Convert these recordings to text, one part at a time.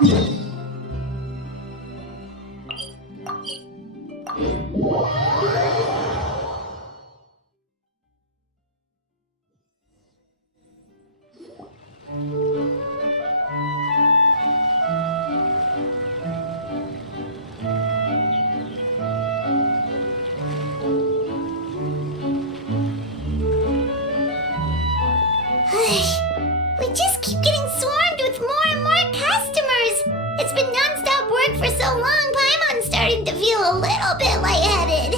We just keep getting swarmed with more and more customers. It's been non-stop work for so long, Paimon's starting to feel a little bit lightheaded.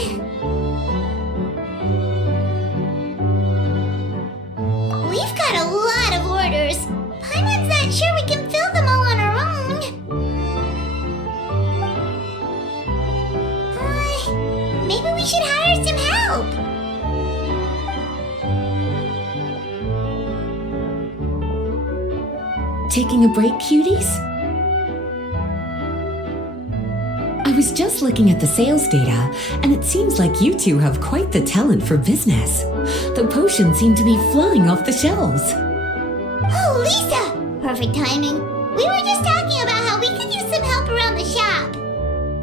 We've got a lot of orders. Paimon's not sure we can fill them all on our own. Maybe we should hire some help. Taking a break, cuties? I was just looking at the sales data, and it seems like you two have quite the talent for business. The potions seem to be flying off the shelves. Oh, Lisa! Perfect timing. We were just talking about how we could use some help around the shop.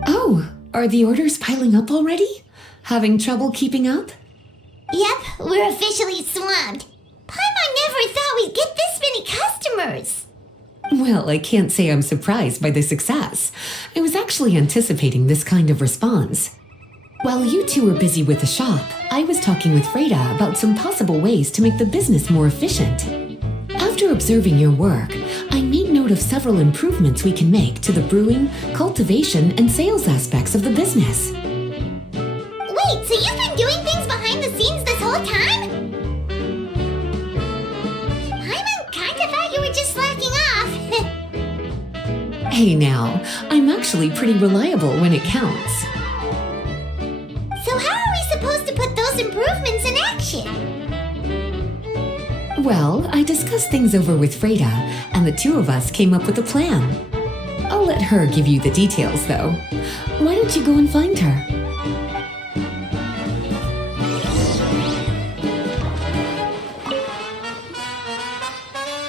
Oh, are the orders piling up already? Having trouble keeping up? Yep, we're officially swamped. Paimon never thought we'd get this many customers. Well, I can't say I'm surprised by the success. I was actually anticipating this kind of response. While you two were busy with the shop, I was talking with Freda about some possible ways to make the business more efficient. After observing your work, I made note of several improvements we can make to the brewing, cultivation, and sales aspects of the business. Wait, so you've been doing things behind the scenes this whole time? Paimon kinda thought you were just slacking off. Hey now, I'm actually pretty reliable when it counts. So how are we supposed to put those improvements in action? Well, I discussed things over with Freda, and the two of us came up with a plan. I'll let her give you the details, though. Why don't you go and find her?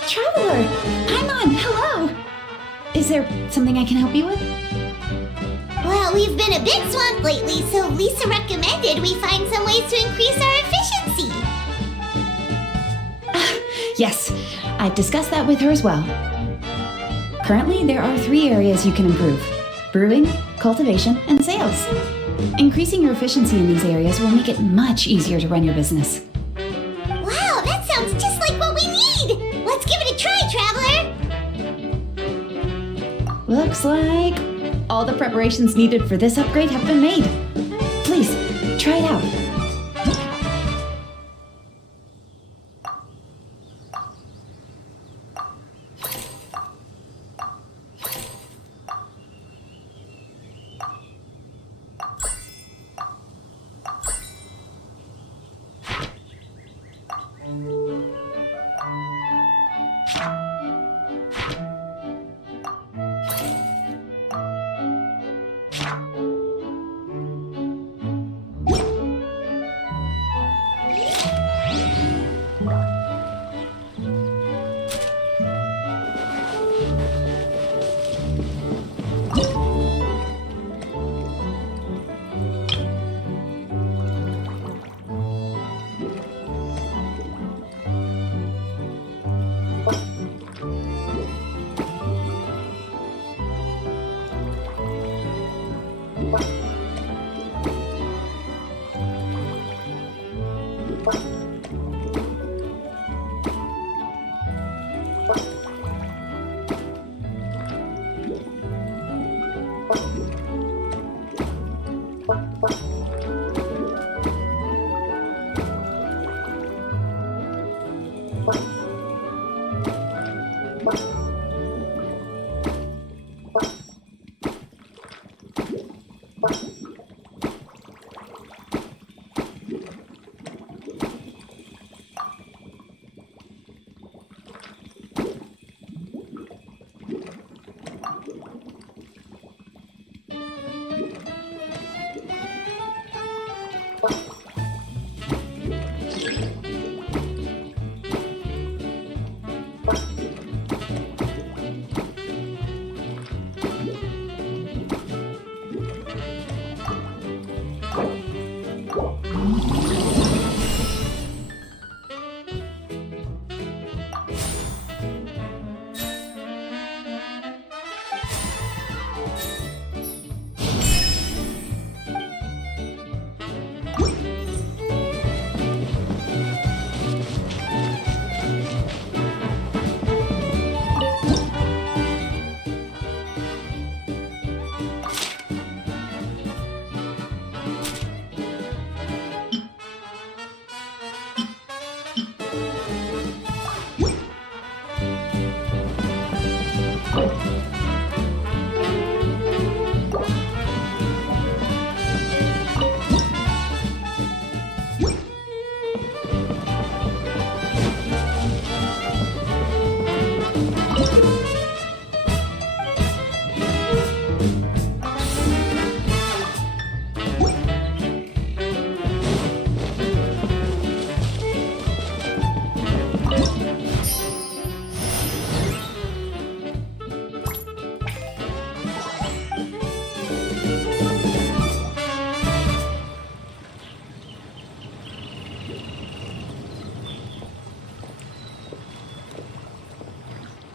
Traveler! Paimon, hello! Is there something I can help you with? Well, we've been a bit swamped lately, so Lisa recommended we find some ways to increase our efficiency. Yes, I've discussed that with her as well. Currently, there are 3 areas you can improve: brewing, cultivation, and sales. Increasing your efficiency in these areas will make it much easier to run your business. Wow, that sounds just like what we need! Let's give it a try, Traveler! Looks like all the preparations needed for this upgrade have been made. Please, try it out.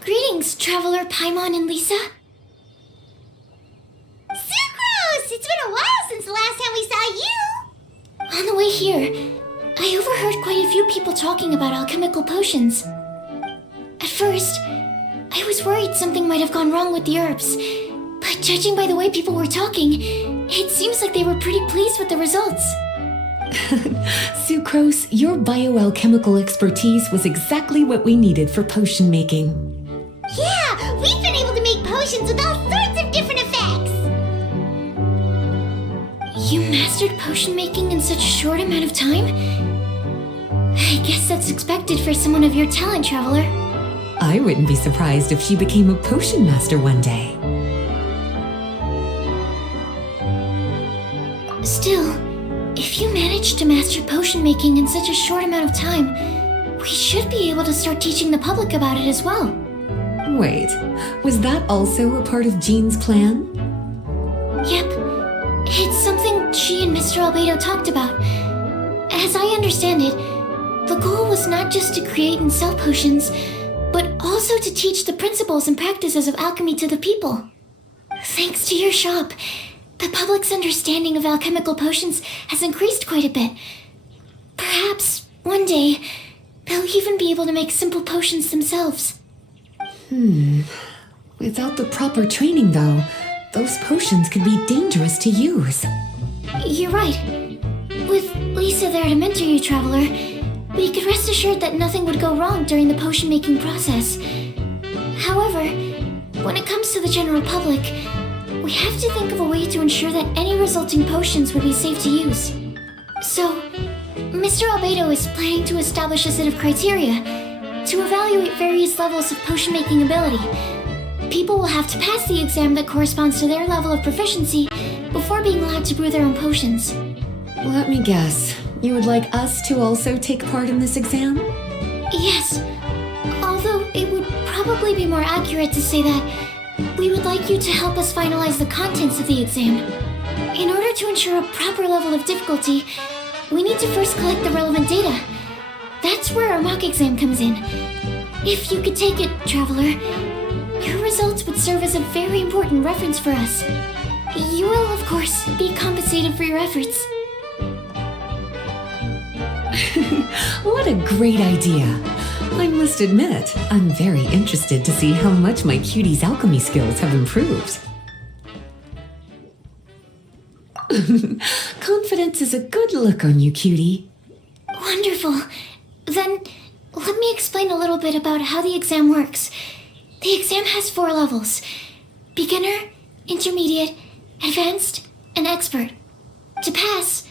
Greetings, Traveler Paimon and Lisa. Sucrose! It's been a while since the last time we saw you! On the way here, I overheard quite a few people talking about alchemical potions. At first, I was worried something might have gone wrong with the herbs, but judging by the way people were talking, it seems like they were pretty pleased with the results. Sucrose, your bioalchemical expertise was exactly what we needed for potion making. Yeah, we've been able to make potions with all sorts of different effects! You mastered potion making in such a short amount of time? I guess that's expected for someone of your talent, Traveler. I wouldn't be surprised if she became a potion master one day. Still, if you managed to master potion making in such a short amount of time, we should be able to start teaching the public about it as well. Wait, was that also a part of Jean's plan? Yep, it's something she and Mr. Albedo talked about. As I understand it, the goal was not just to create and sell potions, but also to teach the principles and practices of alchemy to the people. Thanks to your shop, the public's understanding of alchemical potions has increased quite a bit. Perhaps, one day, they'll even be able to make simple potions themselves. Without the proper training, though, those potions could be dangerous to use. You're right. With Lisa there to mentor you, Traveler, we could rest assured that nothing would go wrong during the potion-making process. However, when it comes to the general public, we have to think of a way to ensure that any resulting potions would be safe to use. So, Mr. Albedo is planning to establish a set of criteria to evaluate various levels of potion-making ability. People will have to pass the exam that corresponds to their level of proficiency before being allowed to brew their own potions. Let me guess, you would like us to also take part in this exam? Yes, although it would probably be more accurate to say that we would like you to help us finalize the contents of the exam. In order to ensure a proper level of difficulty, we need to first collect the relevant data. That's where our mock exam comes in. If you could take it, Traveler, your results would serve as a very important reference for us. You will, of course, be compensated for your efforts. What a great idea! I must admit, I'm very interested to see how much my cutie's alchemy skills have improved. Confidence is a good look on you, cutie. Wonderful. Then, let me explain a little bit about how the exam works. The exam has 4 levels: beginner, intermediate, advanced, and expert. To pass,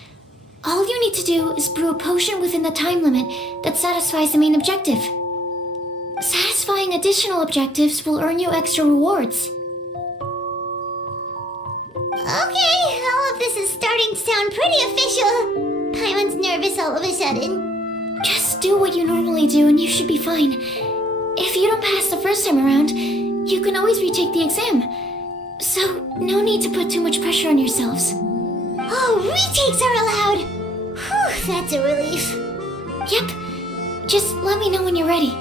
all you need to do is brew a potion within the time limit that satisfies the main objective. Satisfying additional objectives will earn you extra rewards. Okay, all of this is starting to sound pretty official. Paimon's nervous all of a sudden. Just do what you normally do and you should be fine. If you don't pass the first time around, you can always retake the exam. So, no need to put too much pressure on yourselves. Oh, retakes are allowed! Whew, that's a relief. Yep, just let me know when you're ready.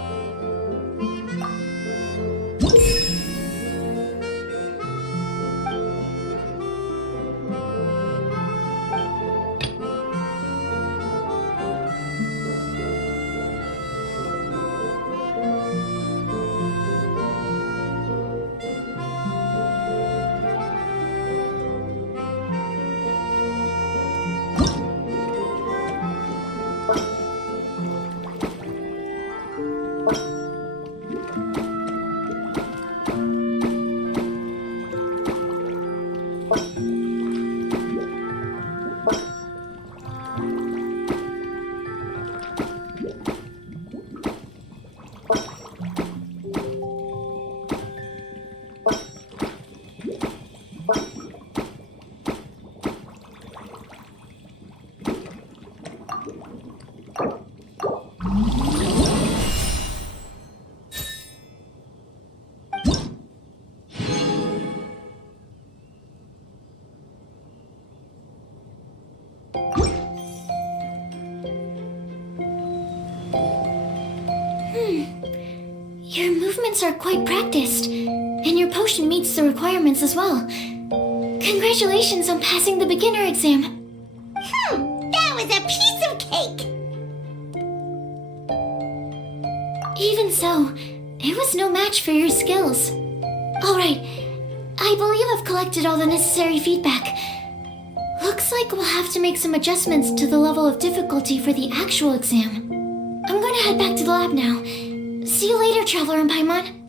Your movements are quite practiced, and your potion meets the requirements as well. Congratulations on passing the beginner exam. That was a piece of cake! Even so, it was no match for your skills. Alright, I believe I've collected all the necessary feedback. Looks like we'll have to make some adjustments to the level of difficulty for the actual exam. I'm going to head back to the lab now. See you later, Traveler and Paimon.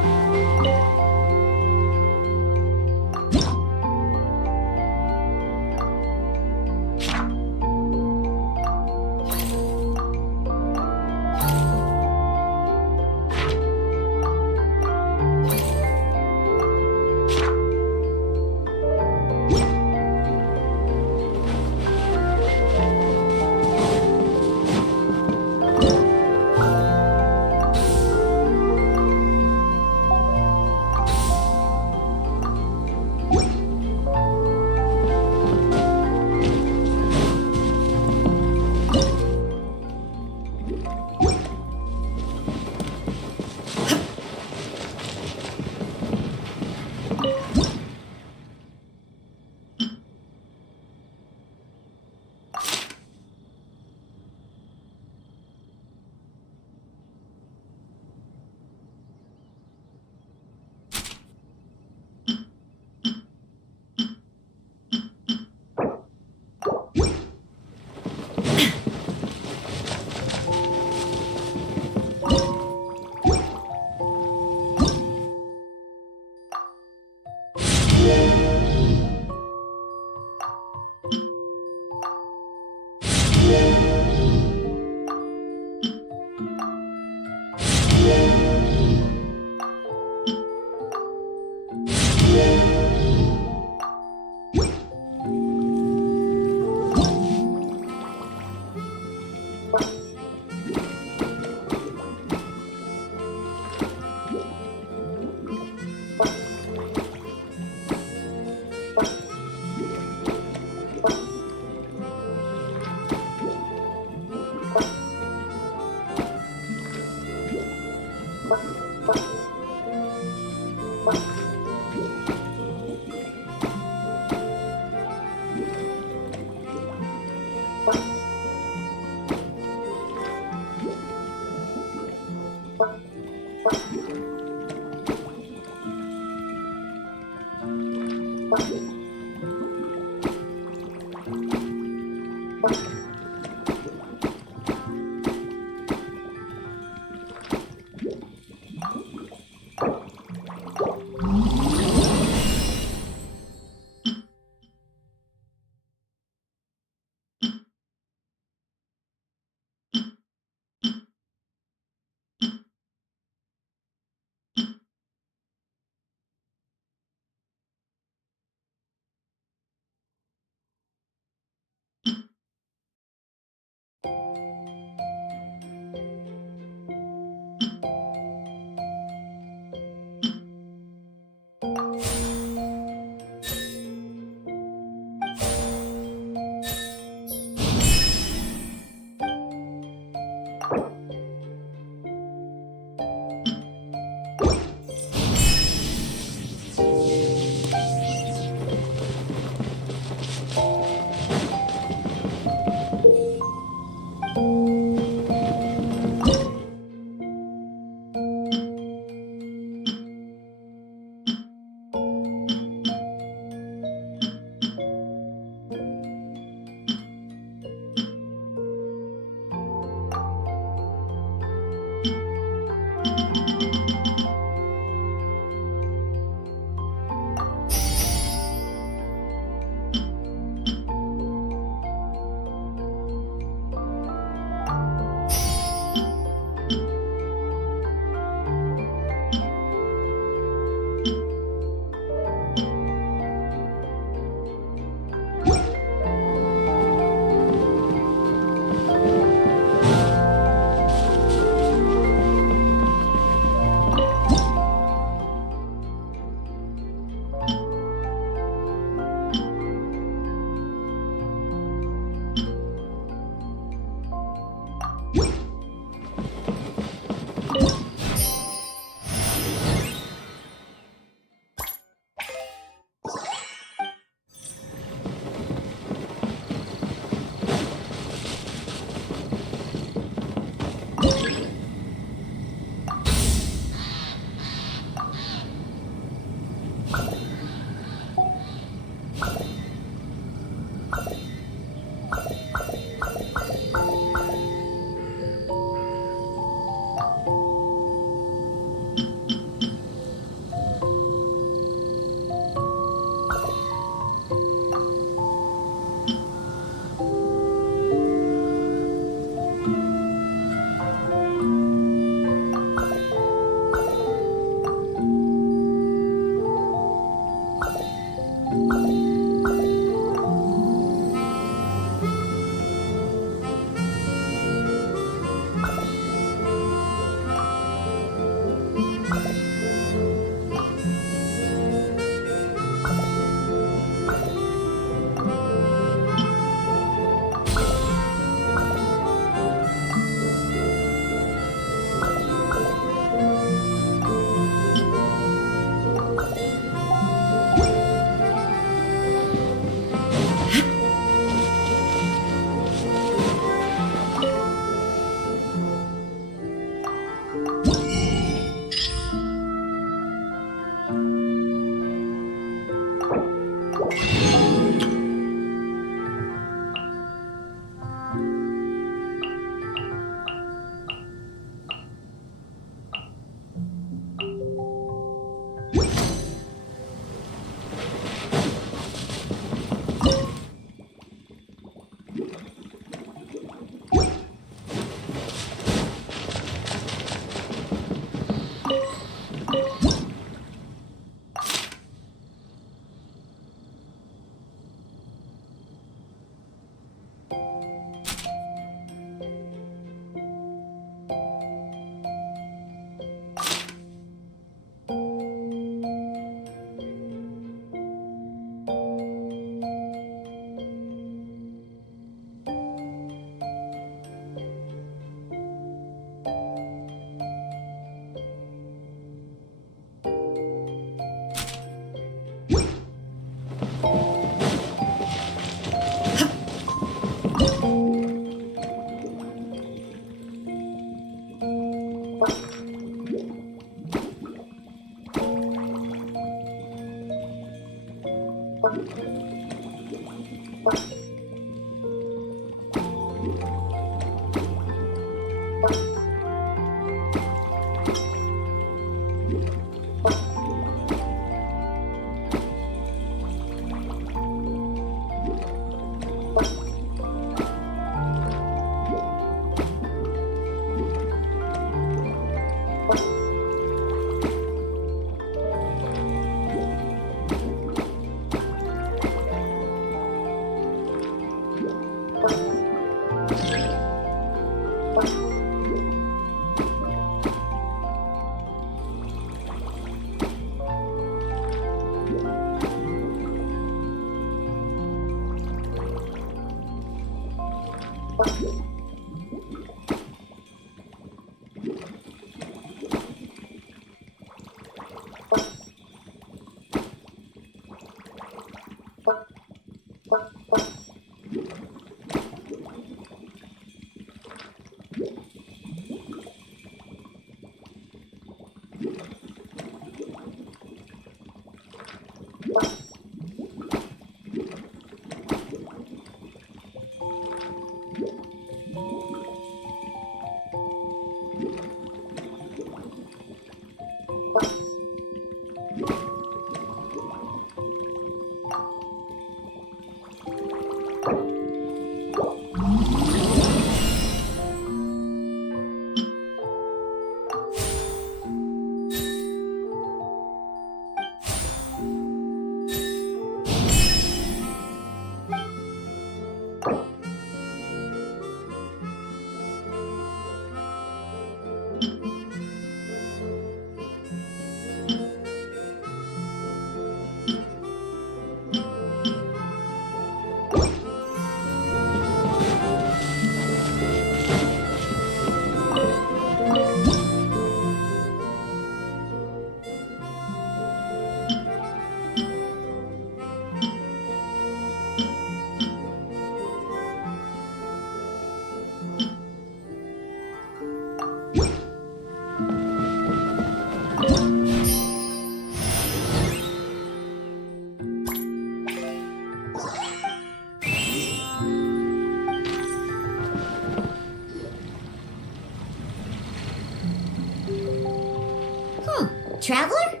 Traveler?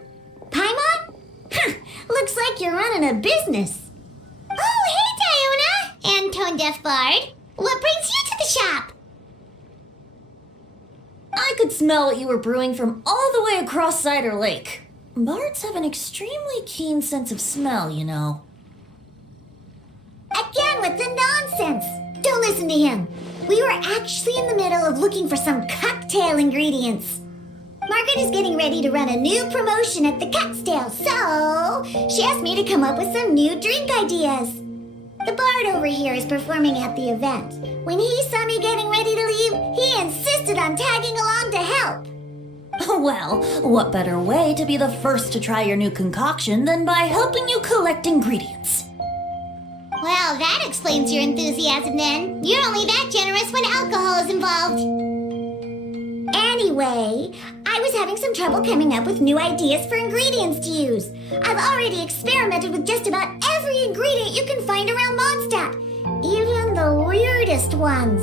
Paimon? Huh, looks like you're running a business. Oh, hey, Diona! And Tone Deaf Bard. What brings you to the shop? I could smell what you were brewing from all the way across Cider Lake. Bards have an extremely keen sense of smell, you know. Again with the nonsense! Don't listen to him. We were actually in the middle of looking for some cocktail ingredients. Margaret is getting ready to run a new promotion at the Cutsdale, so she asked me to come up with some new drink ideas. The bard over here is performing at the event. When he saw me getting ready to leave, he insisted on tagging along to help. Well, what better way to be the first to try your new concoction than by helping you collect ingredients? Well, that explains your enthusiasm then. You're only that generous when alcohol is involved. Anyway, I was having some trouble coming up with new ideas for ingredients to use. I've already experimented with just about every ingredient you can find around Mondstadt, even the weirdest ones.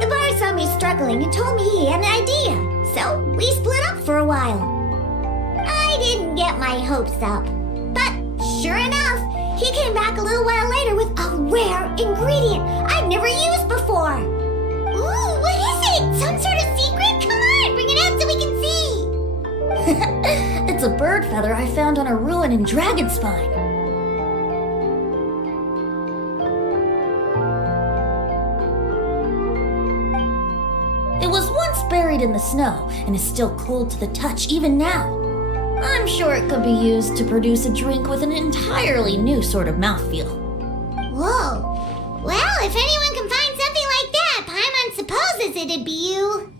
The bard saw me struggling and told me he had an idea, so we split up for a while. I didn't get my hopes up, but sure enough, he came back a little while later with a rare ingredient I'd never used before. Ooh, what is it? Some sort of secret? Come on, bring it out so we can see. It's a bird feather I found on a ruin in Dragonspine. It was once buried in the snow and is still cold to the touch even now. I'm sure it could be used to produce a drink with an entirely new sort of mouthfeel. Whoa. Well, if anyone can find something like that, Paimon supposes it'd be you.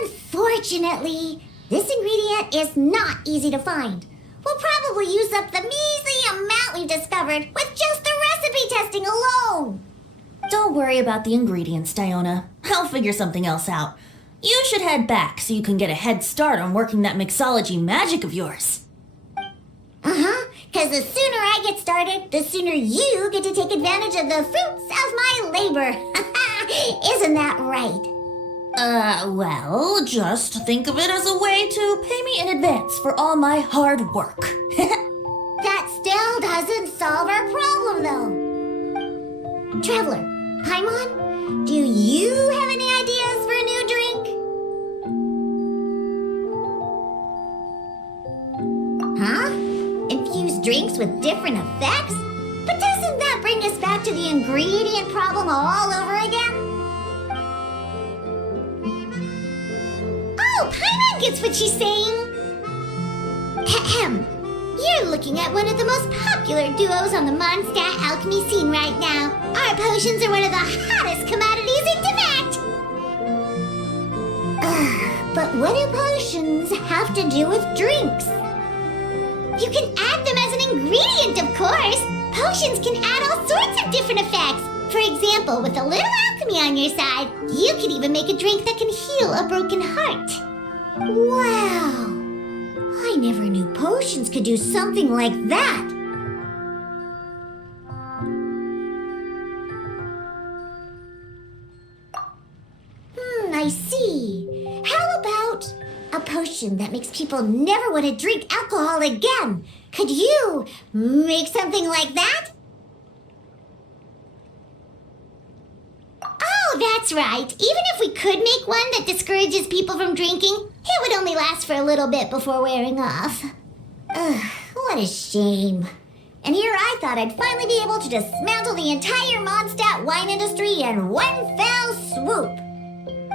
Unfortunately, this ingredient is not easy to find. We'll probably use up the measly amount we've discovered with just the recipe testing alone. Don't worry about the ingredients, Diona. I'll figure something else out. You should head back so you can get a head start on working that mixology magic of yours. Uh-huh, because the sooner I get started, the sooner you get to take advantage of the fruits of my labor. Isn't that right? Well, just think of it as a way to pay me in advance for all my hard work. That still doesn't solve our problem, though. Traveler, Paimon, do you have any ideas for a new drink? Huh? Infused drinks with different effects? But doesn't that bring us back to the ingredient problem all over again? Oh, Paimon gets what she's saying. Ahem. You're looking at one of the most popular duos on the Mondstadt alchemy scene right now. Our potions are one of the hottest commodities in Tibet. But what do potions have to do with drinks? You can add them as an ingredient, of course. Potions can add all sorts of different effects. For example, with a little alchemy on your side, you could even make a drink that can heal a broken heart. Wow! I never knew potions could do something like that. I see. How about a potion that makes people never want to drink alcohol again? Could you make something like that? Oh, that's right. Even if we could make one that discourages people from drinking, it would only last for a little bit before wearing off. Ugh, what a shame. And here I thought I'd finally be able to dismantle the entire Mondstadt wine industry in one fell swoop.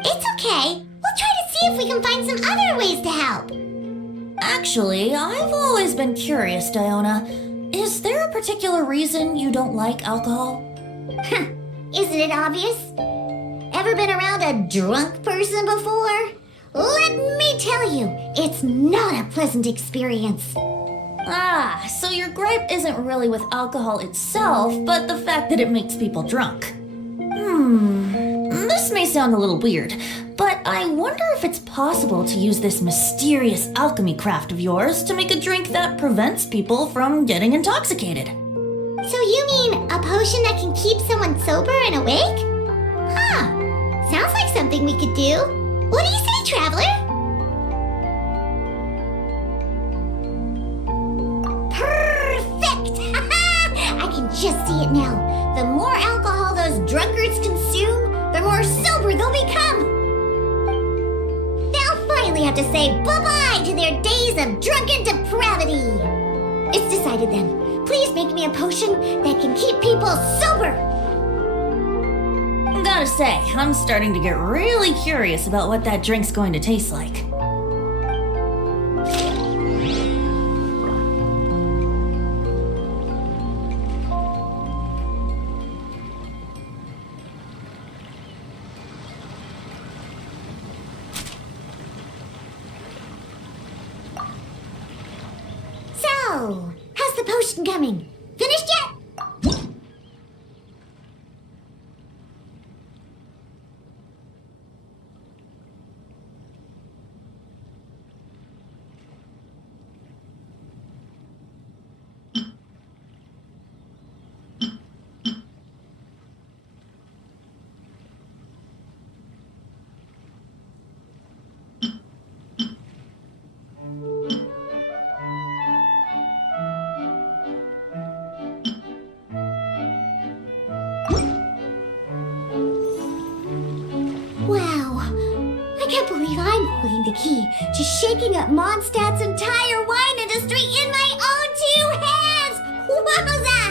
It's okay. We'll try to see if we can find some other ways to help. Actually, I've always been curious, Diona. Is there a particular reason you don't like alcohol? Isn't it obvious? Ever been around a drunk person before? Let me tell you, it's not a pleasant experience. Ah, so your gripe isn't really with alcohol itself, but the fact that it makes people drunk. This may sound a little weird, but I wonder if it's possible to use this mysterious alchemy craft of yours to make a drink that prevents people from getting intoxicated. So you mean a potion that can keep someone sober and awake? Huh, sounds like something we could do. What do you say, Traveler? Perfect! I can just see it now. The more alcohol those drunkards consume, the more sober they'll become. They'll finally have to say bye-bye to their days of drunken depravity. It's decided then. Please make me a potion that can keep people sober. Gotta say, I'm starting to get really curious about what that drink's going to taste like. So, how's the potion coming? Finished yet? can't believe I'm holding the key to shaking up Mondstadt's entire wine industry in my own two hands! Wowza!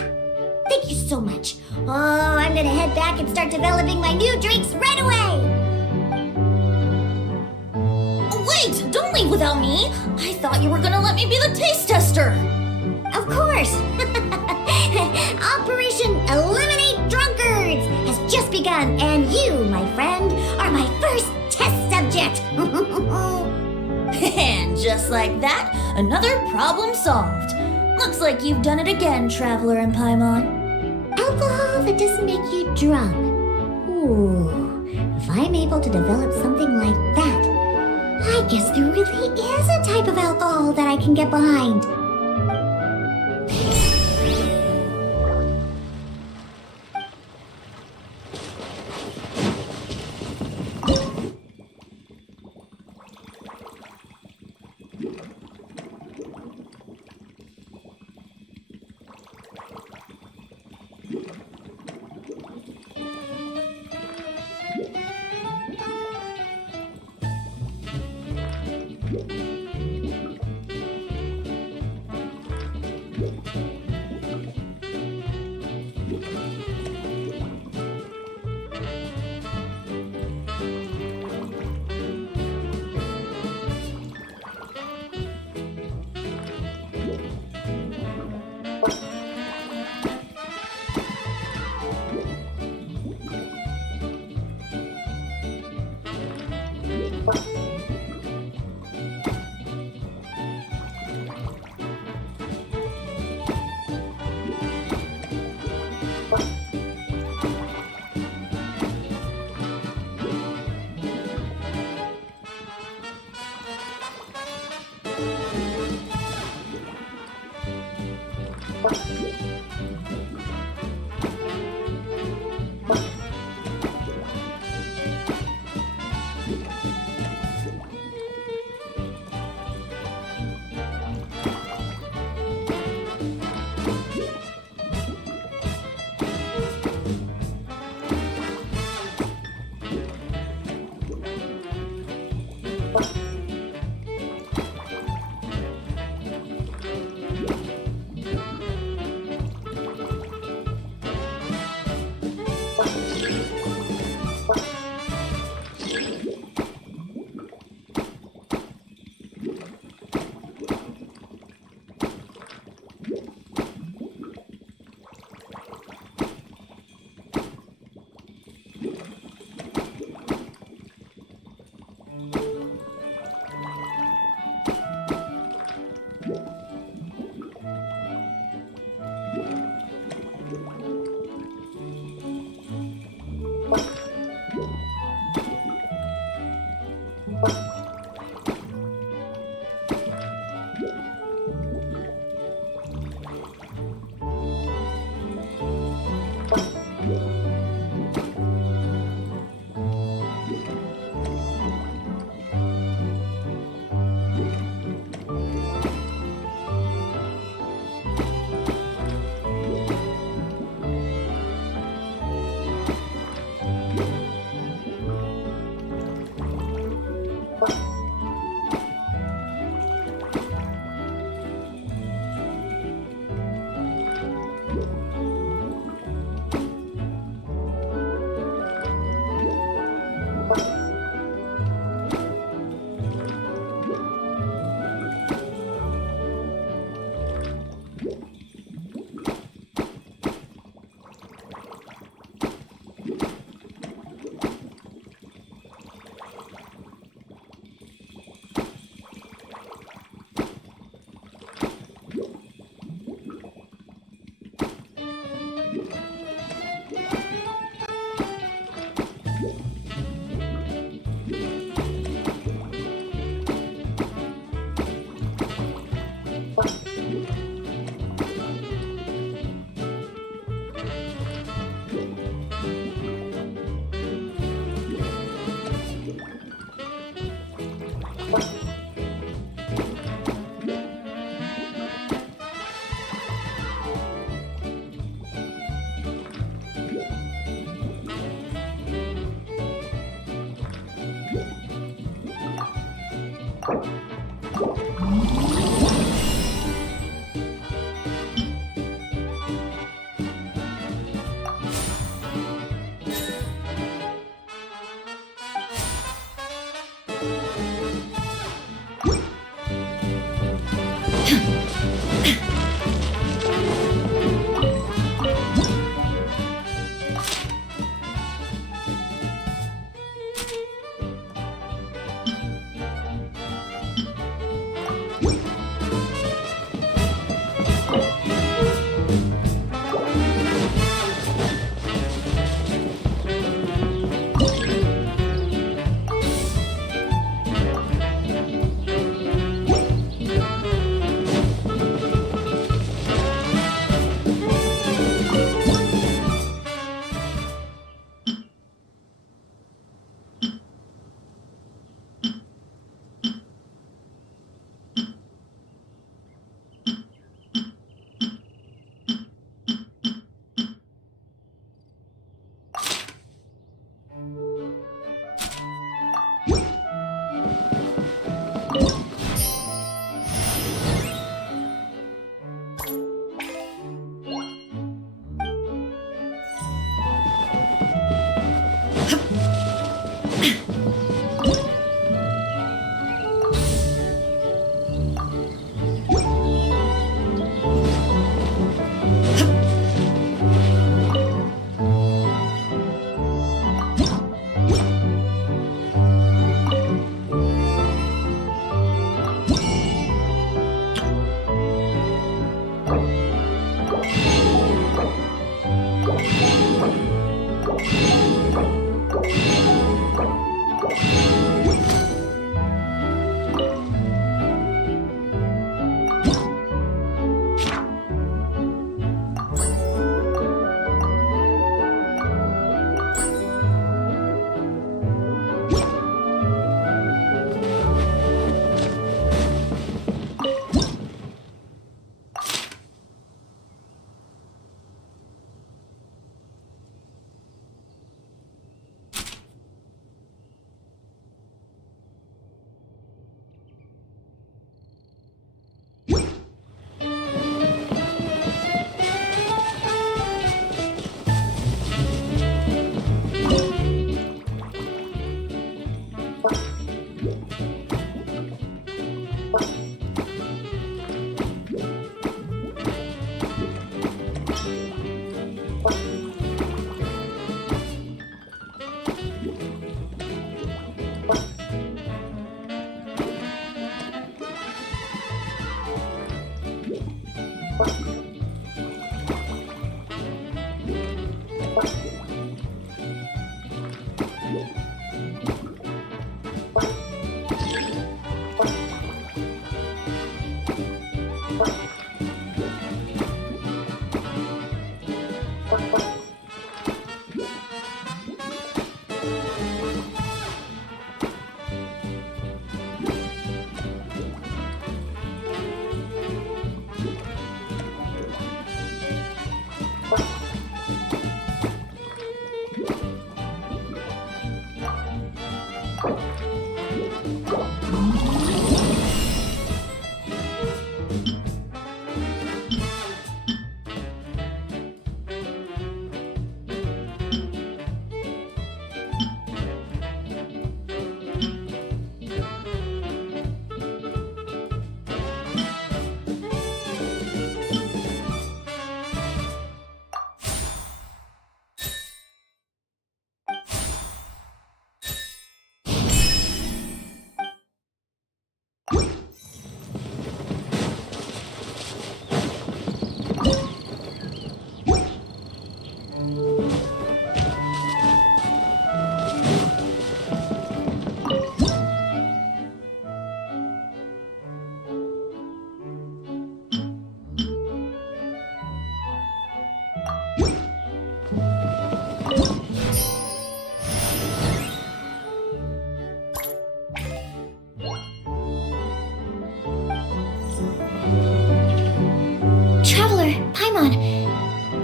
Thank you so much. Oh, I'm gonna head back and start developing my new drinks right away! Wait, don't leave without me. I thought you were gonna let me be the taste tester. Of course! Operation Eliminate Drunkards has just begun, and you, my friend, are my first test subject! And just like that, another problem solved. Looks like you've done it again, Traveler and Paimon. Alcohol that doesn't make you drunk. Ooh, if I'm able to develop something like that, I guess there really is a type of alcohol that I can get behind.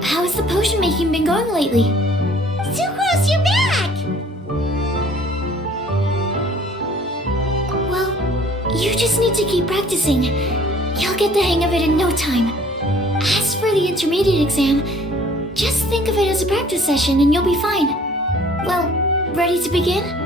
How's the potion making been going lately? Sucrose, you're back! Well, you just need to keep practicing. You'll get the hang of it in no time. As for the intermediate exam, just think of it as a practice session and you'll be fine. Well, ready to begin?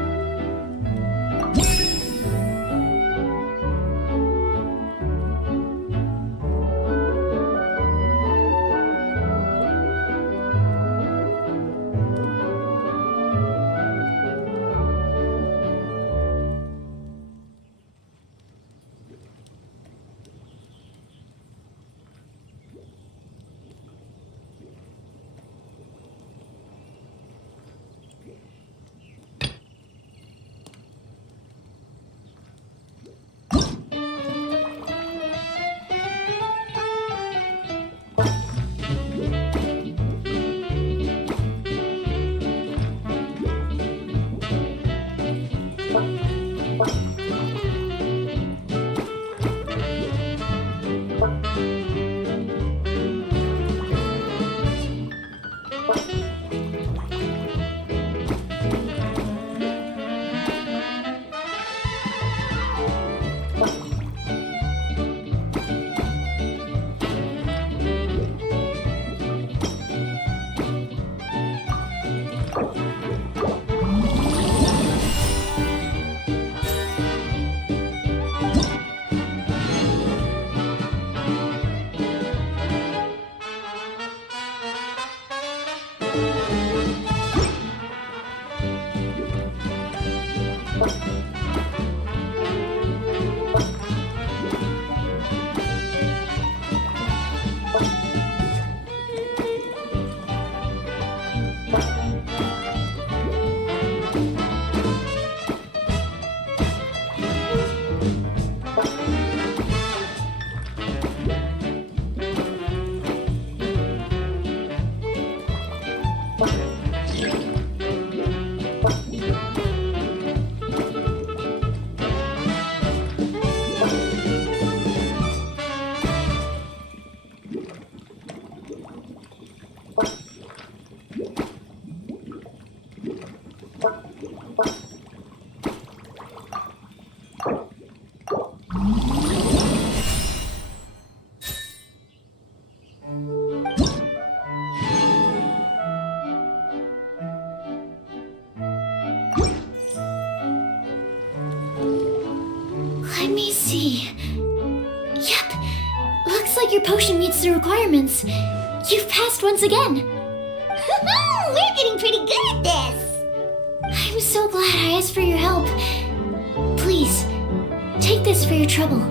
Let me see. Yep. Looks like your potion meets the requirements. You've passed once again. We're getting pretty good at this! I'm so glad I asked for your help. Please, take this for your trouble.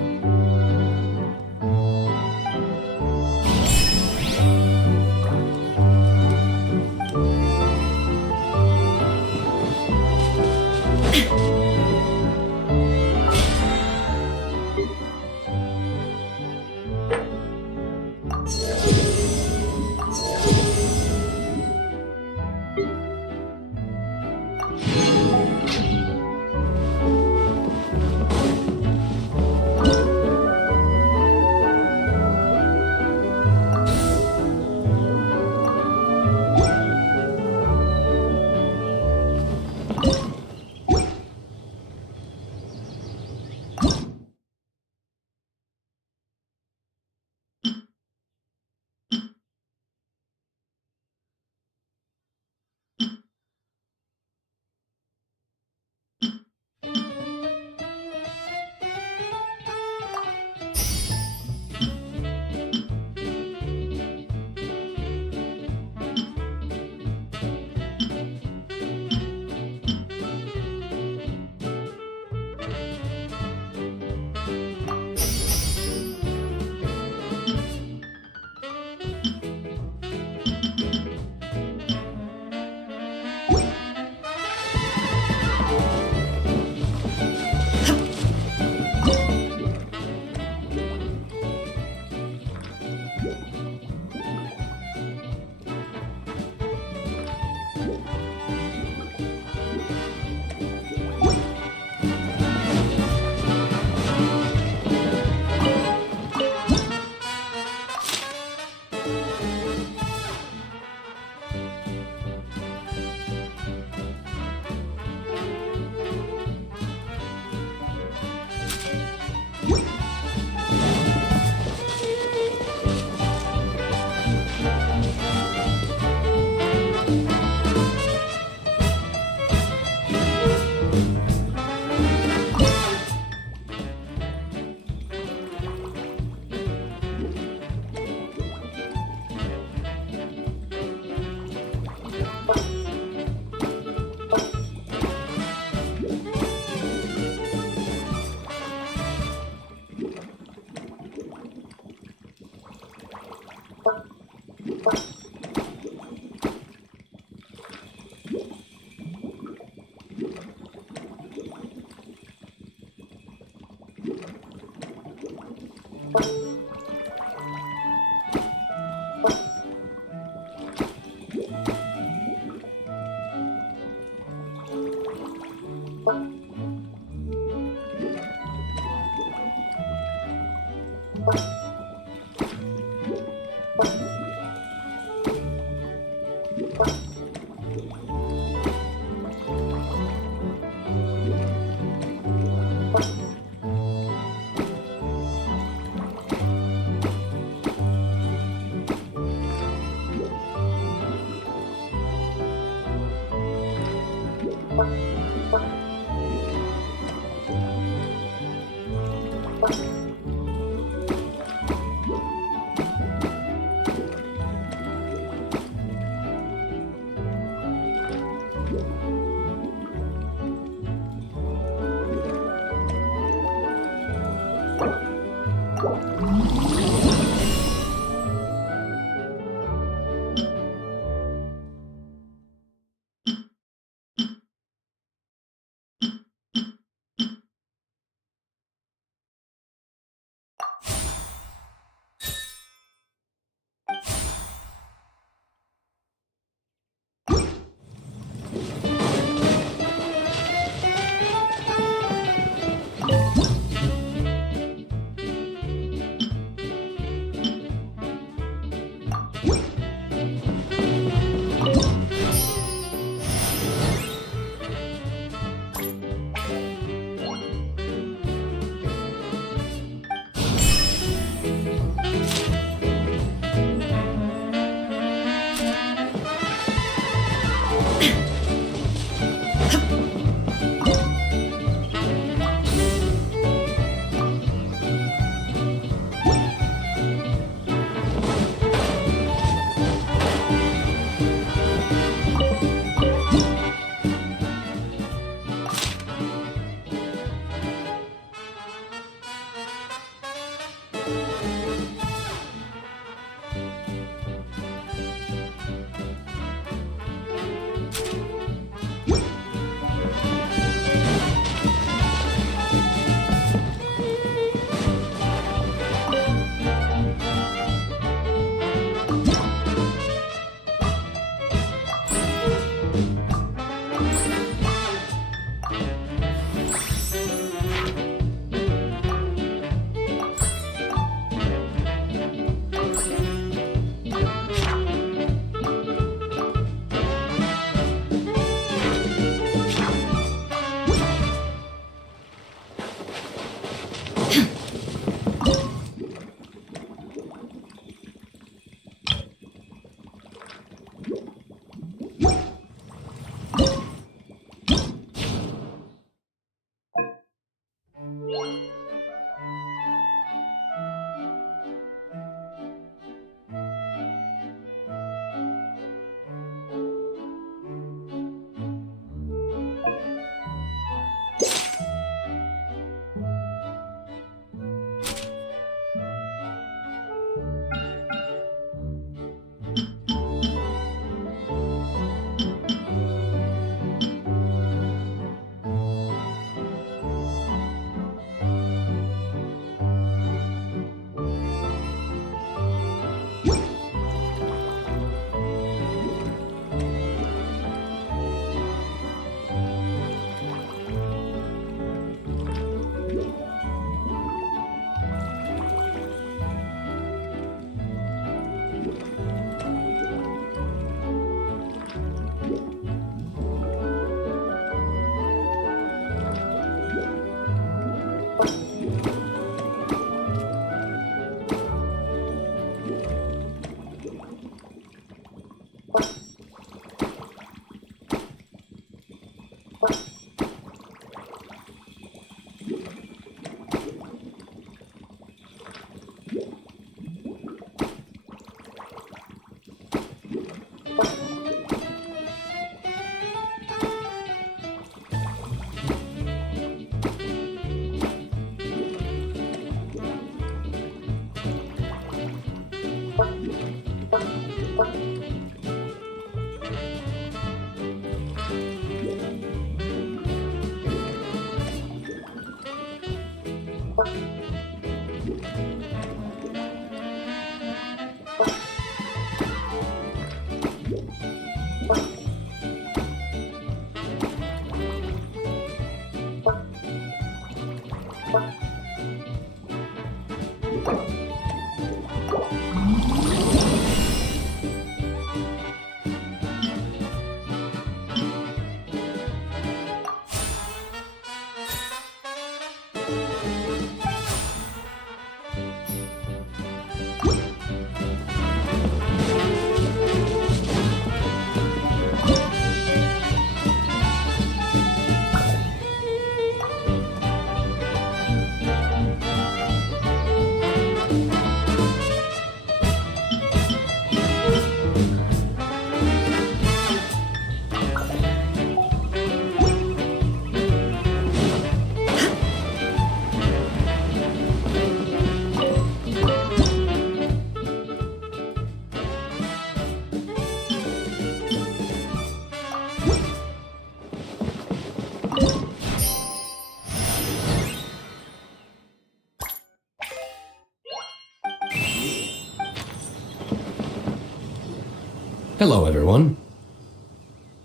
Hello, everyone.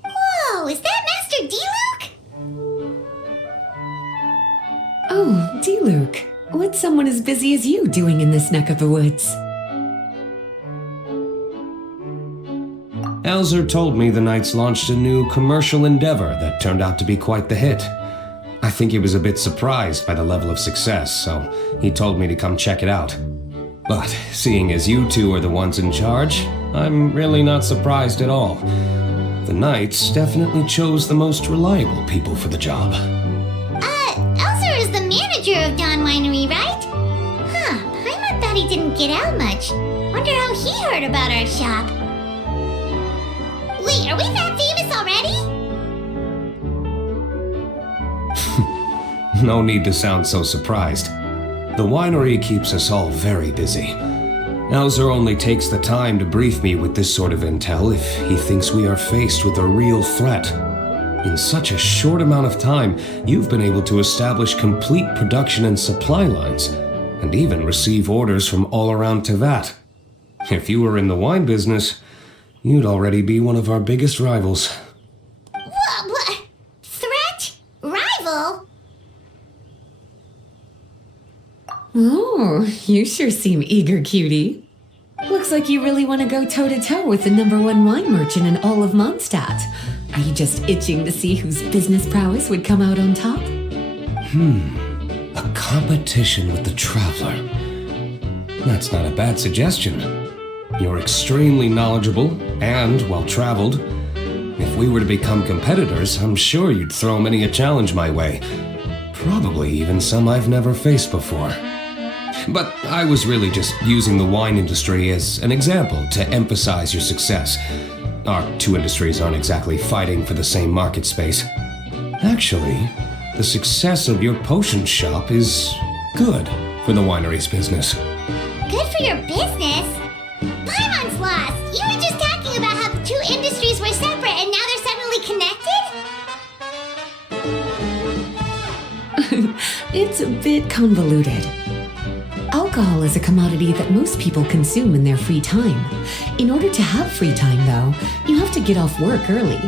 Whoa, is that Master D-Luke? Oh, D-Luke, what's someone as busy as you doing in this neck of the woods? Elzer told me the Knights launched a new commercial endeavor that turned out to be quite the hit. I think he was a bit surprised by the level of success, so he told me to come check it out. But seeing as you two are the ones in charge, I'm really not surprised at all. The Knights definitely chose the most reliable people for the job. Elzer is the manager of Dawn Winery, right? Huh, Paimon thought he didn't get out much. Wonder how he heard about our shop. Wait, are we that famous already? No need to sound so surprised. The winery keeps us all very busy. Elzer only takes the time to brief me with this sort of intel if he thinks we are faced with a real threat. In such a short amount of time, you've been able to establish complete production and supply lines, and even receive orders from all around Tevat. If you were in the wine business, you'd already be one of our biggest rivals. What? Threat? Rival? Oh, you sure seem eager, cutie. Looks like you really want to go toe-to-toe with the #1 wine merchant in all of Mondstadt. Are you just itching to see whose business prowess would come out on top? A competition with the Traveler. That's not a bad suggestion. You're extremely knowledgeable and well-traveled. If we were to become competitors, I'm sure you'd throw many a challenge my way. Probably even some I've never faced before. But I was really just using the wine industry as an example to emphasize your success. Our two industries aren't exactly fighting for the same market space. Actually, the success of your potion shop is good for the winery's business. Good for your business? Paimon's lost! You were just talking about how the two industries were separate and now they're suddenly connected? It's a bit convoluted. Alcohol is a commodity that most people consume in their free time. In order to have free time, though, you have to get off work early.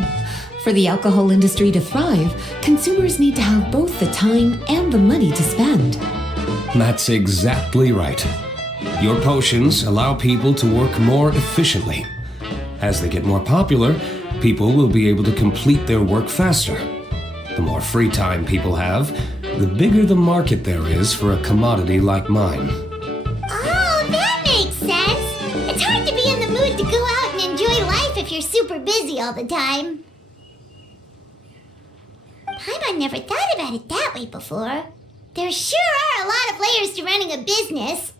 For the alcohol industry to thrive, consumers need to have both the time and the money to spend. That's exactly right. Your potions allow people to work more efficiently. As they get more popular, people will be able to complete their work faster. The more free time people have, the bigger the market there is for a commodity like mine. Oh, that makes sense! It's hard to be in the mood to go out and enjoy life if you're super busy all the time. Paimon never thought about it that way before. There sure are a lot of layers to running a business.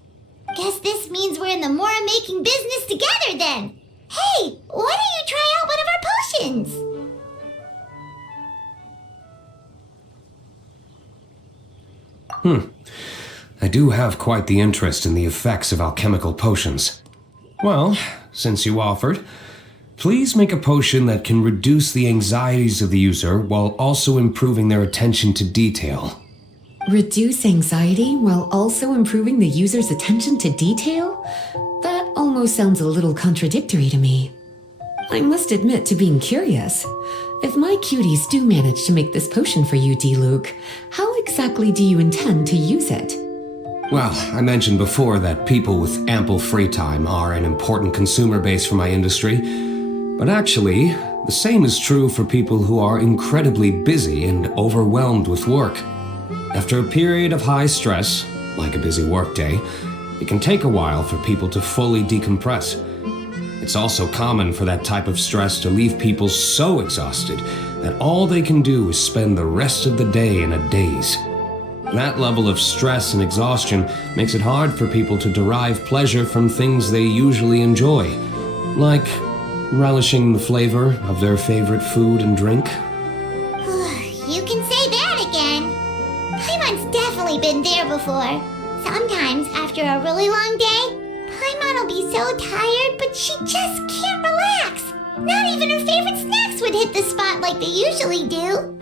Guess this means we're in the Mora-making business together then. Hey, why don't you try out one of our potions? I do have quite the interest in the effects of alchemical potions. Well, since you offered, please make a potion that can reduce the anxieties of the user while also improving their attention to detail. Reduce anxiety while also improving the user's attention to detail? That almost sounds a little contradictory to me. I must admit to being curious. If my cuties do manage to make this potion for you, D-Luke, how exactly do you intend to use it? Well, I mentioned before that people with ample free time are an important consumer base for my industry. But actually, the same is true for people who are incredibly busy and overwhelmed with work. After a period of high stress, like a busy workday, it can take a while for people to fully decompress. It's also common for that type of stress to leave people so exhausted that all they can do is spend the rest of the day in a daze. That level of stress and exhaustion makes it hard for people to derive pleasure from things they usually enjoy, like relishing the flavor of their favorite food and drink. You can say that again. Paimon's definitely been there before. Sometimes, after a really long day, Paimon will be so tired, but she just can't relax. Not even her favorite snacks would hit the spot like they usually do.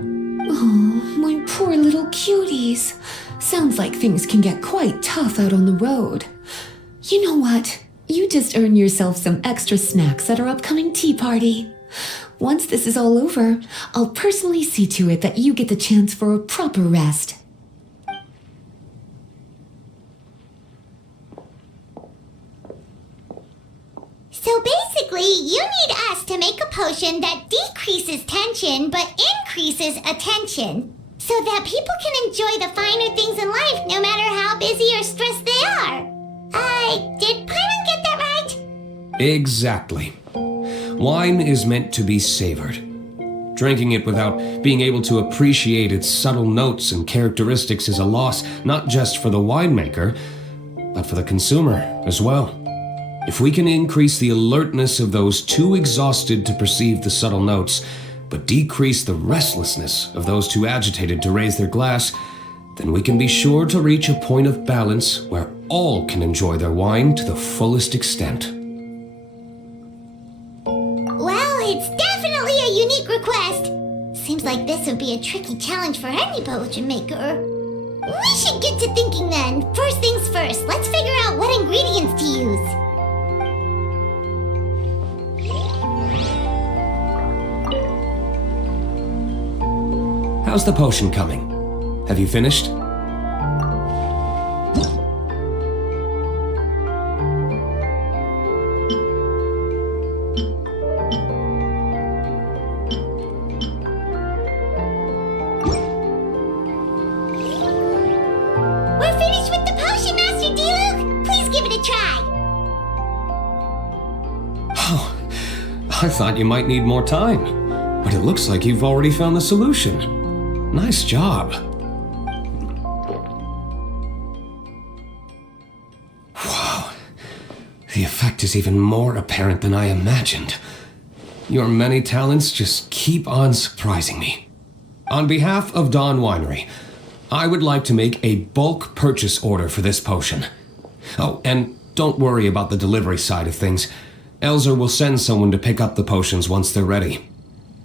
Oh, my poor little cuties. Sounds like things can get quite tough out on the road. You know what? You just earn yourself some extra snacks at our upcoming tea party. Once this is all over, I'll personally see to it that you get the chance for a proper rest. So basically, you need us to make a potion that decreases tension but increases attention, so that people can enjoy the finer things in life no matter how busy or stressed they are. Did Paimon get that right? Exactly. Wine is meant to be savored. Drinking it without being able to appreciate its subtle notes and characteristics is a loss not just for the winemaker, but for the consumer as well. If we can increase the alertness of those too exhausted to perceive the subtle notes, but decrease the restlessness of those too agitated to raise their glass, then we can be sure to reach a point of balance where all can enjoy their wine to the fullest extent. Well, it's definitely a unique request. Seems like this would be a tricky challenge for any potion maker. We should get to thinking then. First things first, let's figure out what ingredients to use. How's the potion coming? Have you finished? We're finished with the potion, Master D-Luke! Please give it a try! Oh, I thought you might need more time, but it looks like you've already found the solution. Nice job. Wow, the effect is even more apparent than I imagined. Your many talents just keep on surprising me. On behalf of Dawn Winery, I would like to make a bulk purchase order for this potion. Oh, and don't worry about the delivery side of things. Elzer will send someone to pick up the potions once they're ready.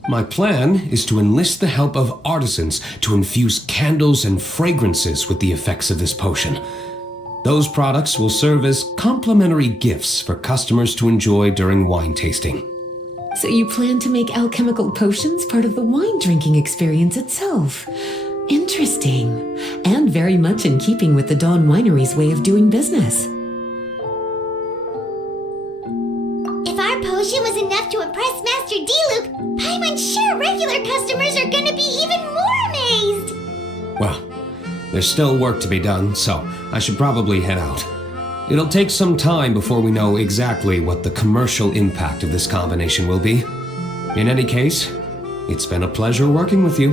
My plan is to enlist the help of artisans to infuse candles and fragrances with the effects of this potion. Those products will serve as complimentary gifts for customers to enjoy during wine tasting. So you plan to make alchemical potions part of the wine drinking experience itself. Interesting. And very much in keeping with the Dawn Winery's way of doing business. If our potion was enough to impress Master D-Luke, Paimon's sure regular customers are gonna be even more amazed! Well, there's still work to be done, so I should probably head out. It'll take some time before we know exactly what the commercial impact of this combination will be. In any case, it's been a pleasure working with you.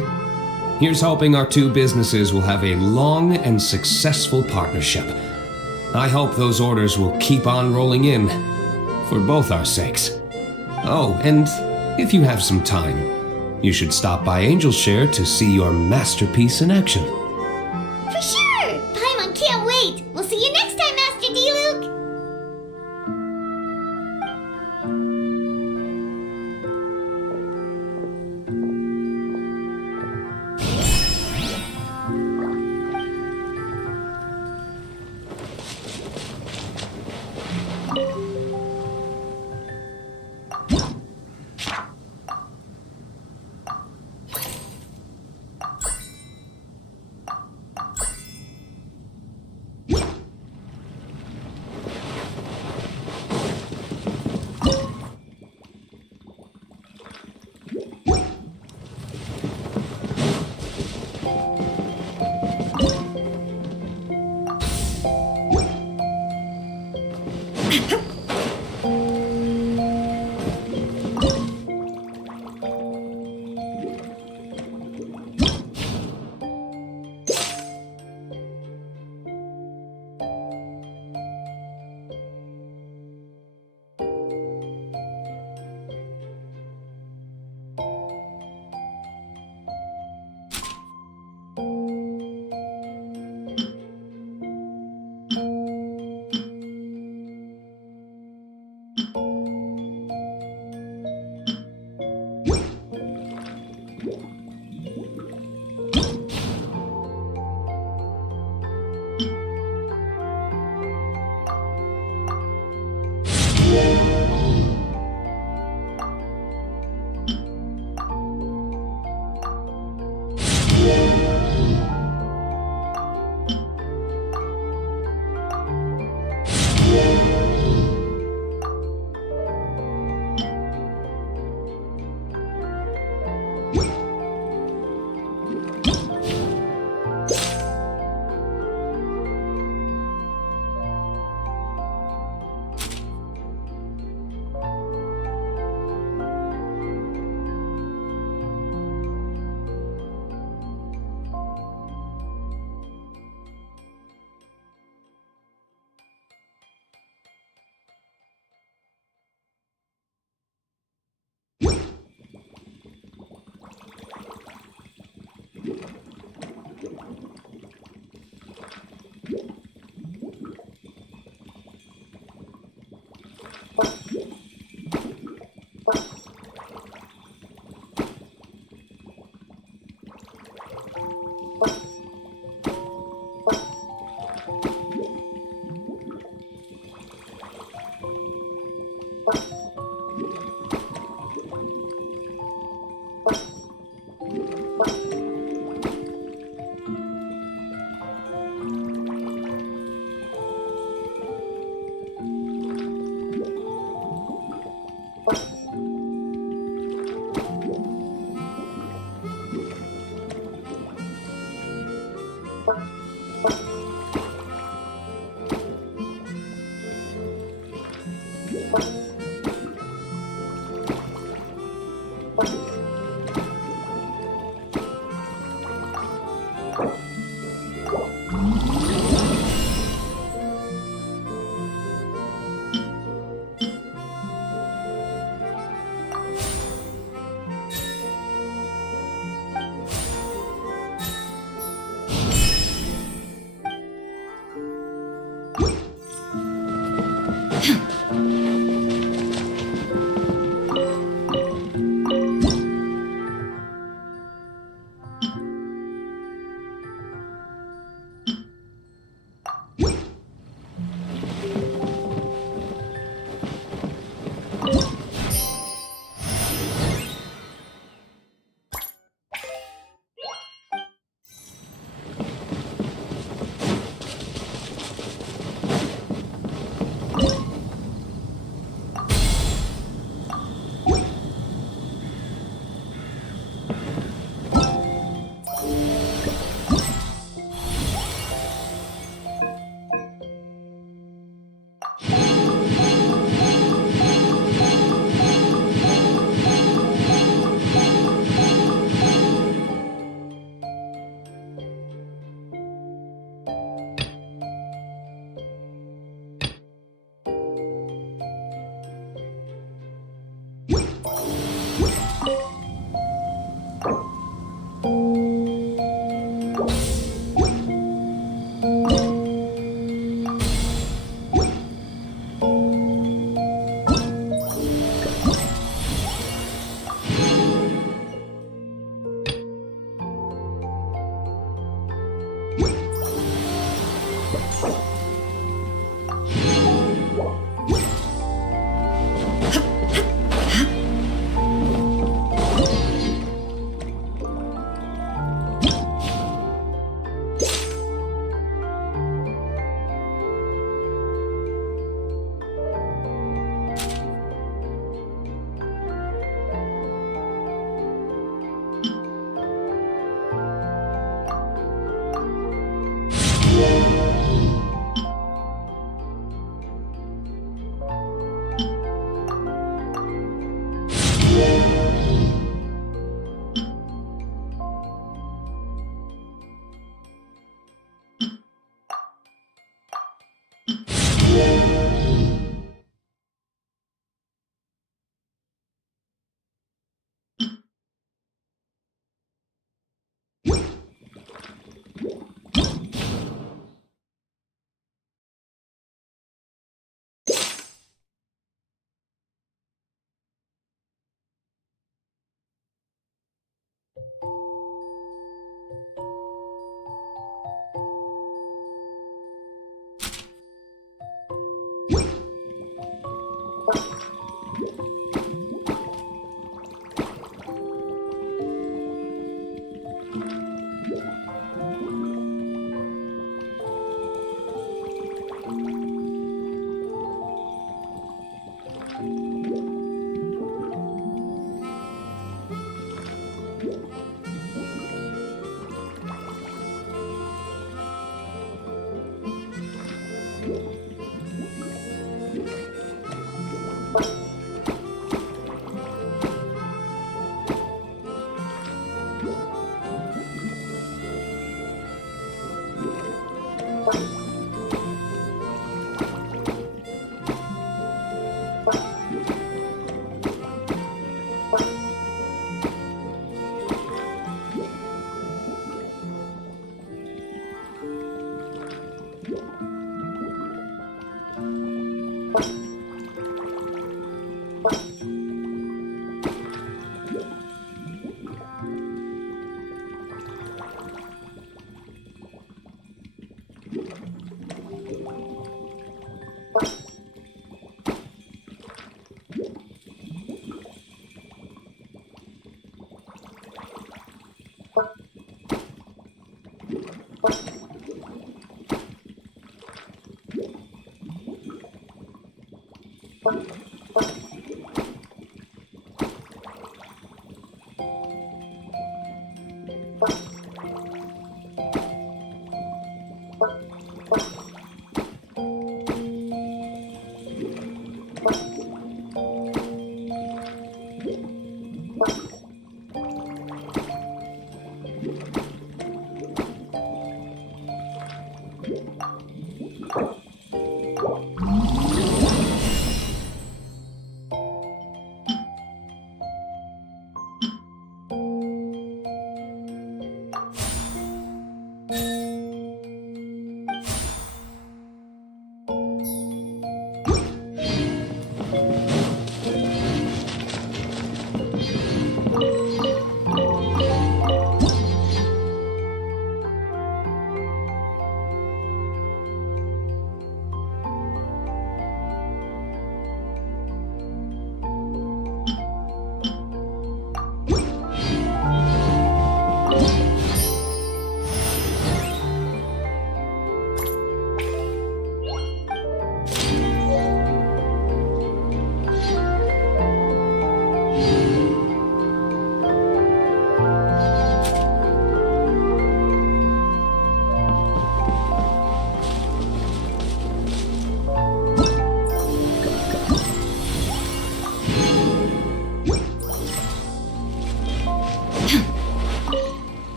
Here's hoping our two businesses will have a long and successful partnership. I hope those orders will keep on rolling in, for both our sakes. Oh, and if you have some time, you should stop by Angel's Share to see your masterpiece in action. For sure! Paimon can't wait! We'll see you next time, Master D-Luke!